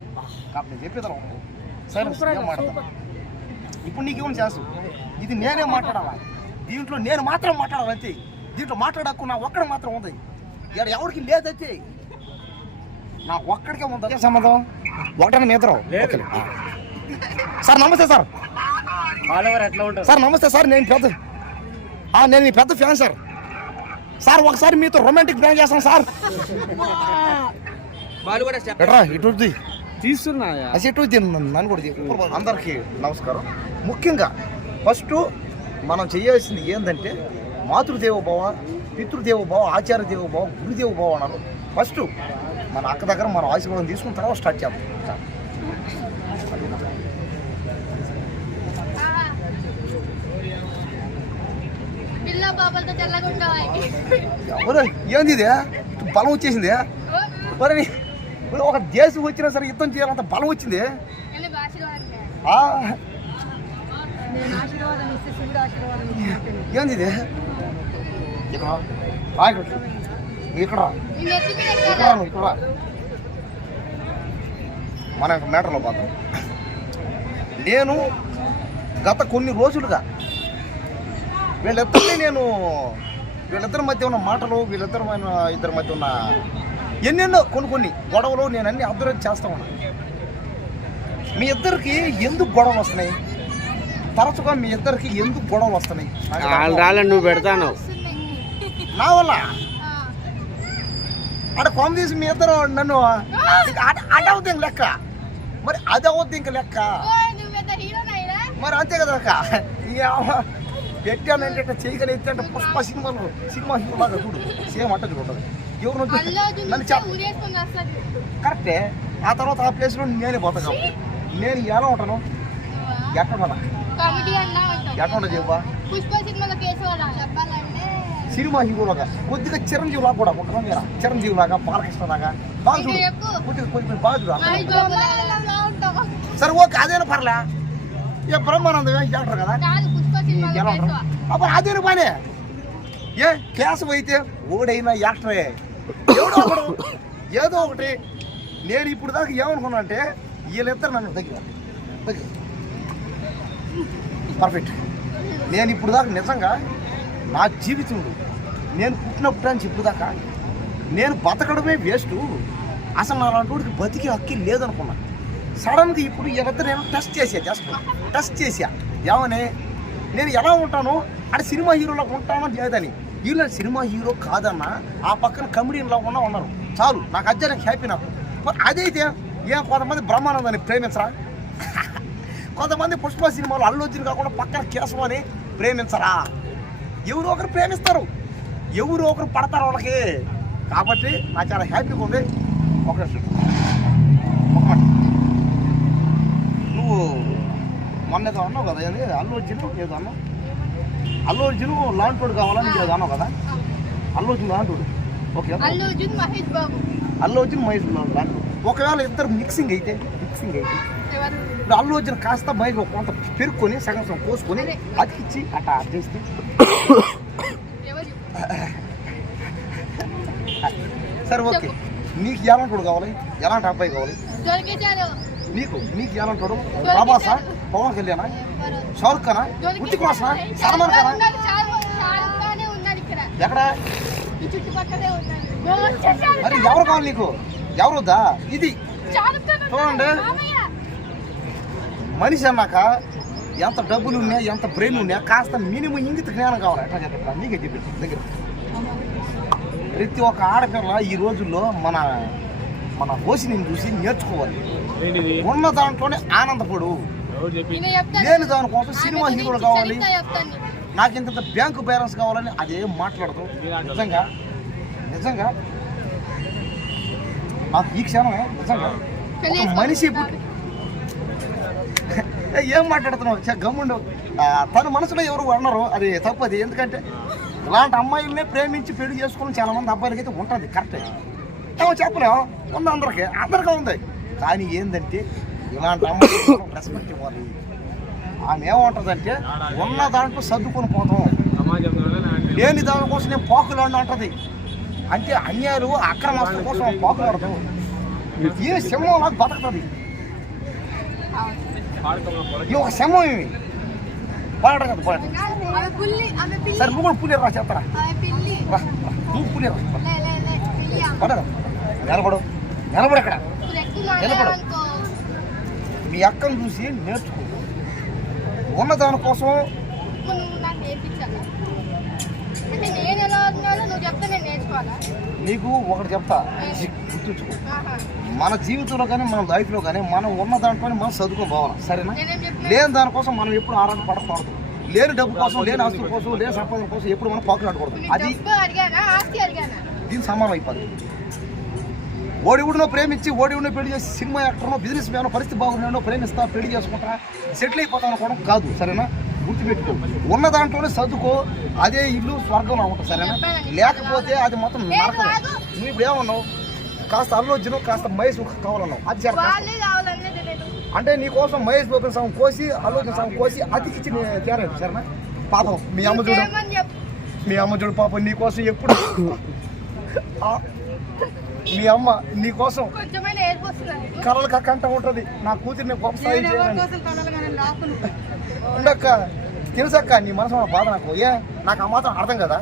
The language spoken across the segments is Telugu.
నేను చెప్పేదాను సైలెన్స్ మాట్లాడతాను. ఇప్పుడు నీకేమని చేస్తావు? ఇది నేనే మాట్లాడాలా? దీంట్లో నేను మాత్రం మాట్లాడాలంతే. దీంట్లో మాట్లాడకు నా ఒక్కడ మాత్రం ఉంది. ఇక్కడ ఎవరికి లేదైతే నా ఒక్కడికే ఉంది సంబంధం. ఒకటని నిద్రం. సార్ నమస్తే సార్. సార్ నమస్తే సార్. నేను మీ పెద్ద ఫ్యాన్ సార్. సార్ ఒకసారి మీతో రొమాంటిక్ ప్లాన్ చేస్తాను సార్. ఇటు తీస్తున్నా నన్ను కూడా. అందరికీ నమస్కారం. ముఖ్యంగా ఫస్ట్ మనం చేయాల్సింది ఏంటంటే మాతృదేవోభవ, పితృదేవోభవ, ఆచార్య దేవోభవ, గురుదేవోభవ అన్నారు. ఫస్ట్ మన అక్క దగ్గర మనం ఆశీర్వాదం తీసుకున్న తర్వాత స్టార్ట్ చేద్దాం. ఏంది ఇది బలం వచ్చేసింది? మరి ఒక దేశం వచ్చినా సరే యుద్ధం చేయాలంత బలం వచ్చింది. ఏంది ఇది? ఇక్కడ మన మ్యాటర్లో పోతాం. నేను గత కొన్ని రోజులుగా వీళ్ళిద్దరి మధ్య ఉన్న మాటలు, ఇద్దరి మధ్య ఉన్న ఎన్నెన్నో కొన్ని గొడవలు నేను అన్ని అబ్జర్వ్ చేస్తా ఉన్నా. మీ ఇద్దరికి ఎందుకు గొడవలు వస్తున్నాయి? తరచుగా మీ ఇద్దరికి ఎందుకు గొడవలు వస్తున్నాయి? నువ్వు పెడతాను నా వల్ల అక్కడ కొమ్మ తీసి మీ ఇద్దరు నన్ను అడవుద్ది ఇంక లెక్క. మరి అది అవుద్ది ఇంక లెక్క. మరి అంతే కదా అక్క. పెట్టానంటే చేయగలి ఎత్తే అంటే పుష్ప సినిమా హీరోలాగా చూడు. సేమ్ అంటే చూడదు. ఎవరు నన్ను కరెక్టే. ఆ తర్వాత ఆ ప్లేస్లో నేనే పోతాను. నేను ఎలా ఉంటాను? ఎక్కడ ఉంటా చెప్పా? సినిమా హీరోలాగా కొద్దిగా చిరంజీవిలాగా కూడా ఉంటాను. మీరు చిరంజీవిలాగా, బాలకృష్ణలాగా బాగా చూడు. కొంచెం బాగా చూడ. సరే ఓకే, అదేనా పర్లే. ఇక బ్రహ్మానందం యాక్టర్ కదా, ఎలా ఉంటారు? అప్పుడు అదేనా పనే. ఏ కేశవ్ అయితే ఓడైనా యాక్టరే, ఏదో ఒకటి. నేను ఇప్పుడు దాకా ఏమనుకున్నా అంటే వీళ్ళిద్దరు నన్ను దగ్గర పర్ఫెక్ట్. నేను ఇప్పుడు దాకా నిజంగా నా జీవితంలో నేను పుట్టినప్పుడు అని ఇప్పుడు దాకా నేను బతకడమే వేస్ట్, అసలు నా అలాంటి వాడికి బతికే హక్కి లేదనుకున్నా. సడన్గా ఇప్పుడు వీళ్ళిద్దరు నేను టెస్ట్ చేసా ఏమని నేను ఎలా ఉంటానో అంటే సినిమా హీరోలో ఉంటానో లేదని. వీళ్ళు సినిమా హీరో కాదన్నా ఆ పక్కన కమెడియన్లో ఉన్నారు చాలు, నాకు అజ్జా నాకు హ్యాపీ. నాకు మరి అదైతే కొంతమంది బ్రహ్మానందాన్ని ప్రేమించరా? కొంతమంది పుష్ప సినిమాలు అల్లు అర్జున్ కాకుండా పక్కన కేశవ్ అని ప్రేమించరా? ఎవరు ఒకరు ప్రేమిస్తారు, ఎవరు ఒకరు పడతారు వాళ్ళకి. కాబట్టి నాకు చాలా హ్యాపీగా ఉంది. ఒక నువ్వు మొన్న ఏదో అన్నావు కదా, ఏది అల్లు అర్జున్ ఏదో అన్నావు. అల్లు అర్జున్ లాంటోడు కావాలని ఏదో అన్నావు కదా. అల్లు అర్జున్ లాంటోడు ఓకే, అల్లు అర్జున్ మహేష్ లాంటోడు. ఒకవేళ ఇద్దరు మిక్సింగ్ అయితే ఇప్పుడు అల్లు అర్జున్ కాస్త మహేష్ కొంత పెరుక్కొని సగం కోసుకొని అతికిచ్చి అట్లా చేస్తే సరే ఓకే. నీకు ఎలాంటి కావాలి? ఎలాంటి అబ్బాయి కావాలి నీకు ఎలాంటాడు? ప్రభాసా, పవన్ కళ్యాణ్, షారుఖ్ ఖానా, ఉత్తి కోసా, సల్మాన్ ఖానా? ఎక్కడ మరి ఎవరు కావాలి నీకు? ఎవరు వద్దా? ఇది చూడండి, మనిషి అన్నాక ఎంత డబ్బులు ఉన్నా, ఎంత బ్రెయిన్ ఉన్నా, కాస్త మినిమం ఇంగిత జ్ఞానం కావాలి. ఎట్లా చెప్పా నీకే చెప్పి దగ్గర ప్రతి ఒక్క ఆడపిల్ల ఈ రోజుల్లో మన హోసిని చూసి నేర్చుకోవాలి. ఉన్న దాంట్లోనే ఆనందపడు. నేను దానికోసం సినిమా హీరోలు కావాలి, నాకు ఇంత బ్యాంకు బ్యాలెన్స్ కావాలని అదేం మాట్లాడదు. నిజంగా నాకు ఈ క్షణమే నిజంగా మనిషి ఏం మాట్లాడుతున్నావు గమ్ముండు. తన మనసులో ఎవరు అన్నారు అది తప్పది. ఎందుకంటే ఇలాంటి అమ్మాయిలనే ప్రేమించి పెళ్లి చేసుకోవడం చాలా మంది అబ్బాయిలకి అయితే ఉంటుంది. కరెక్టే, ఏమో చెప్పలేము, ఉంది అందరికీ ఉంది. కానీ ఏంటంటే ఇలాంటి అమ్మాయిలు రెస్పెక్ట్ ఇవ్వాలి. ఆమె ఏమంటుందంటే ఉన్న దాంట్లో సర్దుకొని పోతాం, లేని దానికోసం నేను పోకులాడిన అంటది. అంటే అన్యాయాలు అక్రమాస్తుల కోసం పోకులాడతాం. ఏ సింహం నాకు బతకుతుంది ఇది ఒక సింహం ఏమి పోరాటం కదా పోరాటం సరే నువ్వు కూడా పులి రా చెప్తారా నువ్వు పులి రా పడరా నిలబడు నిలబడు అక్కడ నిలబడు మీ అక్కను చూసి నేర్చుకో ఉన్న దానికోసం నీకు ఒకటి చెప్తా గుర్తుంచుకో మన జీవితంలో కానీ మన లైఫ్లో కానీ మనం ఉన్న దాంట్లో మనం చదువుకొని పోవాలి సరేనా లేని దానికోసం మనం ఎప్పుడు ఆరాట పడకూడదు లేని డబ్బు కోసం లేని ఆస్తుల కోసం లేని సంపాదన కోసం ఎప్పుడు మనం పాకులాడకూడదు అది దీనికి సమానం అయిపోతుంది ఓడివుడినో ప్రేమించి ఓడివుడినో పెళ్లి చేసి సినిమా యాక్టర్నో బిజినెస్ మ్యానో పరిస్థితి బాగున్నాడో ప్రేమిస్తా పెళ్లి చేసుకుంటా సెటిల్ అయిపోతాను అనుకోవడం కాదు సరేనా గుర్తుపెట్టుకో ఉన్న దాంట్లోనే చదువుకో అదే ఇల్లు స్వర్గంలో ఉంటుంది సరేనా లేకపోతే అది మొత్తం నరకం నువ్వు ఇప్పుడు ఏమన్నావు కాస్త అల్లోజును కాస్త మహేష్ కావాలన్నావు అది అంటే నీకోసం మహేష్ బాబు సగం కోసి అల్లోజును సగం కోసి అతికిచ్చి తేరాడు సరేనా పాపం మీ అమ్మ చూడు పాపం నీకోసం ఎప్పుడు మీ అమ్మ నీకోసం కళలు కక్కంట ఉంటుంది నా కూతురిని గొప్ప స్థాయి చేయాలని ఉండక్క తెలుసక్క నీ మనసు బాధ నాకు ఏ నాకు ఆ మాత్రం అర్థం కదా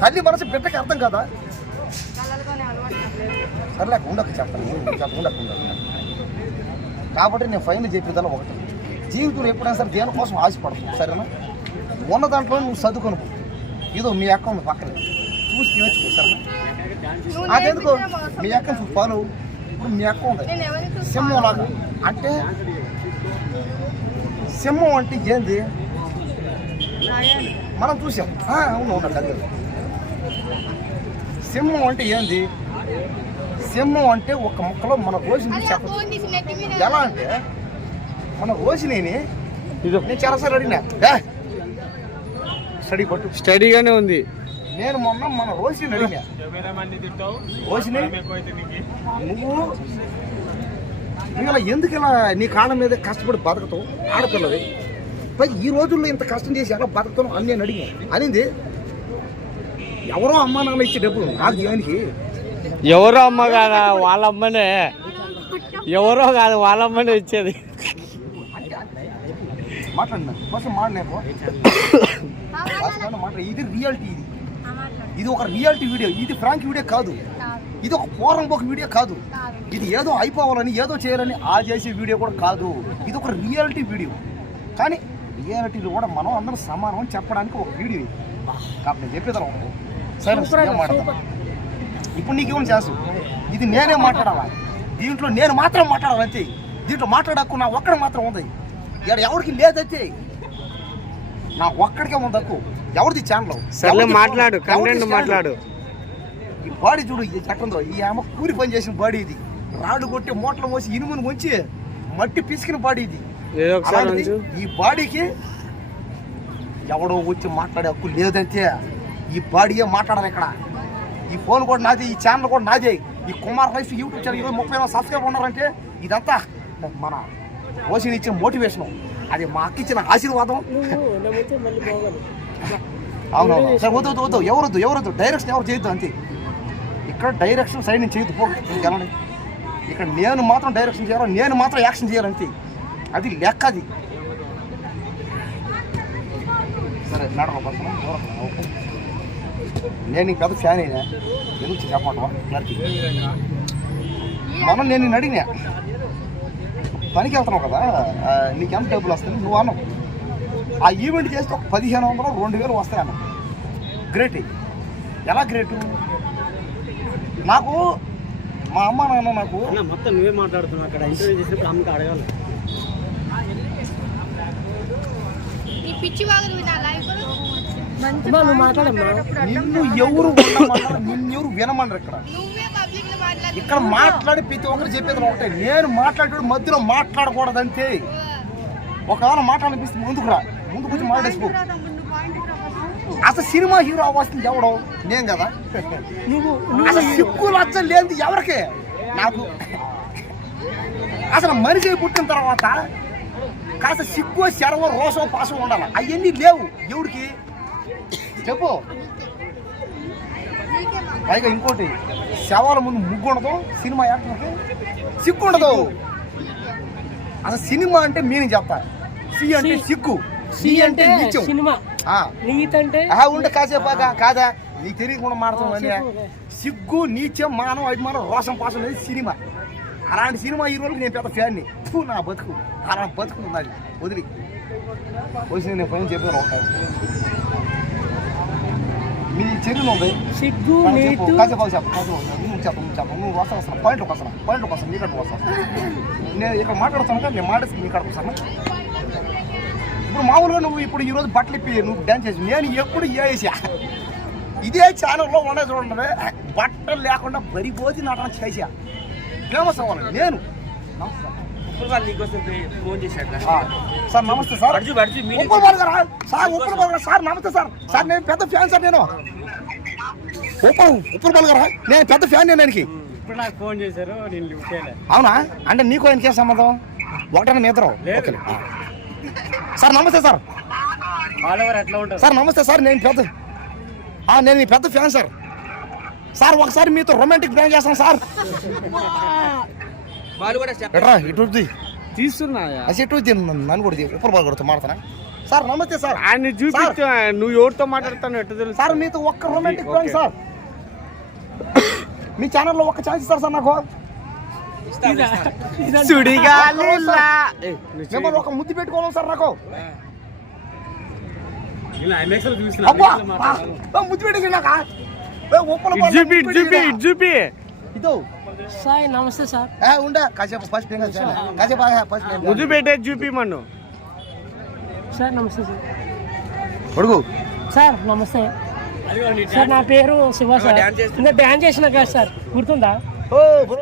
తల్లి మనసు బిడ్డకి అర్థం కదా సరేలేక ఉండక చెప్తాను ఉండక కాబట్టి నేను ఫైనల్ చెప్పేదాన్ని ఒకటి జీవితంలో ఎప్పుడైనా సరే దేనికోసం ఆశపడతాను సరేనా ఉన్న దాంట్లో నువ్వు చదువుకొని ఇదో మీ అక్క ఉంది పక్కన చూసి నేర్చుకో సరేనా అదెందుకో మీ అక్క ఫాలో ఇప్పుడు మీ అక్క ఉంది సింహం లాగా అంటే సింహం అంటే ఏంది మనం చూసాం అవును అవును కదా సింహం అంటే ఏంది సింహం అంటే ఒక ముక్కలో మన రోజుని చెప్పచ్చు ఎలా అంటే మన రోజుని నేను చాలాసార్లు అడిగినా స్టడీ పట్టు స్టడీగానే ఉంది నేను మొన్న మన రోజుని అడిగినా రోజుని నువ్వు ఇలా ఎందుకు ఇలా నీ కాళ్ళ మీద కష్టపడి బతకతావు ఆడపిల్లవి పై ఈ రోజుల్లో ఇంత కష్టం చేసి ఎలా బతకతాను అని నేను అడిగా అనింది ఎవరో అమ్మ నాన్న ఇచ్చే డబ్బులు నాకు దేనికి ఎవరో అమ్మ కాదా వాళ్ళమ్మనే ఎవరో కాదు వాళ్ళమ్మనే ఇచ్చేది మాట్లాడినా ఫస్ట్ మాట్లాడలేకపో మాట్లాడ ఇది రియాలిటీ ఇది ఒక రియాలిటీ వీడియో ఇది ఫ్రాంక్ వీడియో కాదు ఇది ఒక పోరంబోక్ వీడియో కాదు ఇది ఏదో అయిపోవాలని ఏదో చేయాలని చేసే వీడియో కూడా కాదు ఇది ఒక రియాలిటీ వీడియో కానీ రియాలిటీలో కూడా మనం అందరం సమానం అని చెప్పడానికి ఒక వీడియో ఇది కాబట్టి నేను చెప్పేదాను సరే మాట్లాడతాను ఇప్పుడు నీకేమని చేస్తావు ఇది నేనే మాట్లాడాలా దీంట్లో నేను మాత్రం మాట్లాడాలంతే దీంట్లో మాట్లాడకు నా ఒక్కడ మాత్రం ఉంది ఇక్కడ ఎవరికి లేదంతే నా ఒక్కడికే ఉంది తక్కువ ఎవరిది ఛానల్ సర్లే మాట్లాడు కంటెంట్ మాట్లాడు ఈ బాడీ చూడు ఎట్టుందో ఈ ఆమె కూలి పని చేసిన బాడీ ఇది రాళ్ళు కొట్టి మూటలు మోసి ఇనుమును ముంచి మట్టి పిసికిన బాడీ ఇది ఈ బాడీకి ఎవడో వచ్చి మాట్లాడే హక్కు లేదంటే ఈ బాడీయే మాట్లాడాలి ఇక్కడ ఈ ఫోన్ కూడా నాది ఈ ఛానల్ కూడా నాదే ఈ Kumar life YouTube channel 30,000 subscriber ఉన్నారంటే ఇదంతా మన ఓసిని ఇచ్చిన మోటివేషన్ అది మా అక్క ఇచ్చిన ఆశీర్వాదం అవునవును సరే వద్దు ఎవరొద్దు డైరెక్షన్ ఎవరు చేయొద్దు అంతే ఇక్కడ డైరెక్షన్ సైడ్ నుంచి చేయొద్దు పోగలండి ఇక్కడ నేను మాత్రం డైరెక్షన్ చేయాలి నేను మాత్రం యాక్షన్ చేయాలంతే అది లెక్క అది సరే నడవబోతున్నాం నేను పెద్ద ఫ్యాన్ అయినా ఎందుకు చెప్పమంటావా మనం నేను నిన్ను అడిగినా పనికి వెళ్తున్నావు కదా నీకు ఎంత డబ్బులు వస్తాయి నువ్వు అన్నావు ఆ ఈవెంట్ చేస్తే ఒక 1,500 2,000 వస్తాయి అన్న గ్రేట్ ఎలా గ్రేటు నాకు మా అమ్మ నాన్న నాకు మొత్తం నువ్వే మాట్లాడుతున్నావు అక్కడ ఇంటర్వ్యూ చేసినప్పుడు అమ్మకి అడగాలి నిన్ను ఎవరు వినమన్నారు ఇక్కడ మాట్లాడి ప్రతి ఒక్కరు చెప్పేది ఒకటే నేను మాట్లాడే మధ్యలో మాట్లాడకూడదంతే ఒకవేళ మాట్లాడనిపిస్తే ముందుకు వచ్చి మాట్లాడేసిపో అసలు సినిమా హీరో అవ్వాల్సింది ఎవడో నేను కదా నువ్వు అసలు సిక్కు లజ్జ లేనిది ఎవరికే నాకు అసలు మనిషి పుట్టిన తర్వాత కాస్త సిగ్గు శరవ రోసం పాసం ఉండాలి అవన్నీ లేవు ఎవడికి చెప్పు పైగా ఇంకోటి శవాల ముందు ముగ్గు ఉండదు, సినిమా యాక్టర్కి సిగ్గు ఉండదు. అసలు సినిమా అంటే మీనింగ్ చెప్తా. సి అంటే సిగ్గు, సి అంటే నీచం. సినిమా నీతంటే ఉంటే కాసేపు కాదా నీకు తెలియకుండా మాడుతామని. సిగ్గు, నీచం, మానం, అభిమానం, రోషం, పాసం అనేది సినిమా. అలాంటి సినిమా హీరోలకు నేను పెద్ద ఫ్యాన్ని. నా బతుకు అలా బతుకు ఉన్నది వదిలి వచ్చి నేను పని చెప్పాను. ఒకటి మీ చెల్లి ఉంది సిగ్గు నీతు కాసేపు నువ్వు వస్తాను పాయింట్లోకి వస్తాను నీకు వస్తాను. నేను ఇక్కడ మాట్లాడుతాను కదా, నేను మాట్లాడుతాను నీ కడకు వస్తాను. ఇప్పుడు మామూలుగా నువ్వు ఇప్పుడు ఈరోజు బట్టలు ఇప్పి నువ్వు డ్యాన్స్ చేసి నేను ఎప్పుడు వేసా ఇదే ఛానల్లో ఉండే చూడండి. బట్టలు లేకుండా బరిపోతి నాటకం చేసా ఫేమస్ అవ్వాలి నేను. సార్ నమస్తే సార్. ఉప్పల్ బాల్ గారా సార్? ఉప్పల్ బాల్ గారు సార్ నమస్తే సార్. సార్ నేను పెద్ద ఫ్యాన్ సార్. నేను ఉప్పల్ బాల్ గారా? నేను పెద్ద ఫ్యాన్. నేను ఆయనకి ఇప్పుడు నాకు ఫోన్ చేశారు, నేను లిఫ్ట్ చేయలే. అవునా? అంటే నీకు ఆయనకే సంబంధం? ఒకటైనా మీ ఇద్దరు? సార్ నమస్తే సార్. ఫాలోవర్ ఎట్లా ఉంటుంది సార్ నమస్తే సార్. నేను మీ పెద్ద ఫ్యాన్ సార్. సార్ ఒకసారి మీతో రొమాంటిక్ డ్యాన్స్ చేస్తాను సార్. ఎట్రా ఇటు తీస్తున్నా ఇటు నన్ను కూడా ఉప్పల్ బాల్ కొడుతూ మాడతానా సార్? నమస్తే సార్. ఆయన చూపించు, నువ్వు ఎవరితో మాట్లాడతాను ఎట్లా తెలుసు సార్? మీతో ఒక్క రొమాంటిక్ డ్యాన్స్ సార్. మీ ఛానల్లో ఒక్క ఛాన్స్ ఇస్తారు సార్ నాకు. మిమ్మల్ని ఒక ముద్దు పెట్టుకోవాలి సార్ నాకు. ముద్దు పెట్టేసి నాకా చూపి ఇదో సార్. నమస్తే సార్. ఉండా కాసేపు ఫస్ట్ కాసేపు ఫస్ట్ ముద్దు పెట్టే చూపి మన్ను. సార్ నమస్తే సార్. అడుగు సార్ నమస్తే సార్. నా పేరు శివ సార్. డ్యాన్స్ చేసిన కదా సార్, గుర్తుందా?